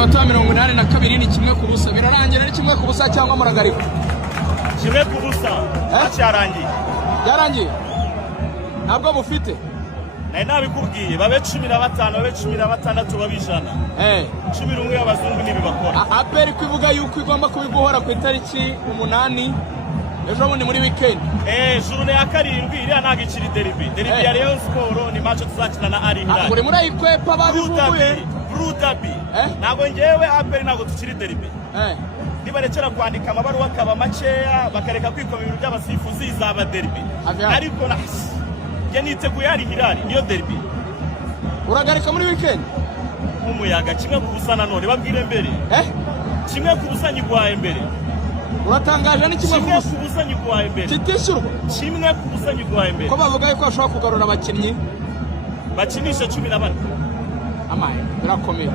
munota 82 ni kimwe ku busa. Birarangira ari kimwe ku busa cyangwa muragarika? Kimwe ku busa. Acyarangiye. Yarangiye. Ntabwo mufite. Naye nabikubwiye babe 15 babe 16 babijana. 11 y'abazungu nibi bakora. Aperi kwivuga yuko igomba kubiguhora ku itariki 8 ejo bundi muri weekend. Journée ya karindwi iriya ntago ikiri derby. Derby ya Rayon Sport ni match tuzakina na Al Hilal. Muri ayikwepa babivuye. Brutabi. Nago ngewe Aperi nago tukiri derby. Nibarekera kwandika amabaruwa akaba makeya bakareka kwikoma ibintu by'abasifuzi izaba derby. Ariko je niteguye Al Hilal niyo derby. Uragarika muri weekend? Umuyaga kimwe ku busa nanone babwire mbere. Kimwe ku busa nyigwaye mbere. Uratangaje ni kimwe ku busa nyigwaye mbere. Kitishurwa. Kimwe ku busa nyigwaye mbere. Ko bavuga yuko ashobora kugarura abakinnyi bakinisha 14. Amaye birakomeye.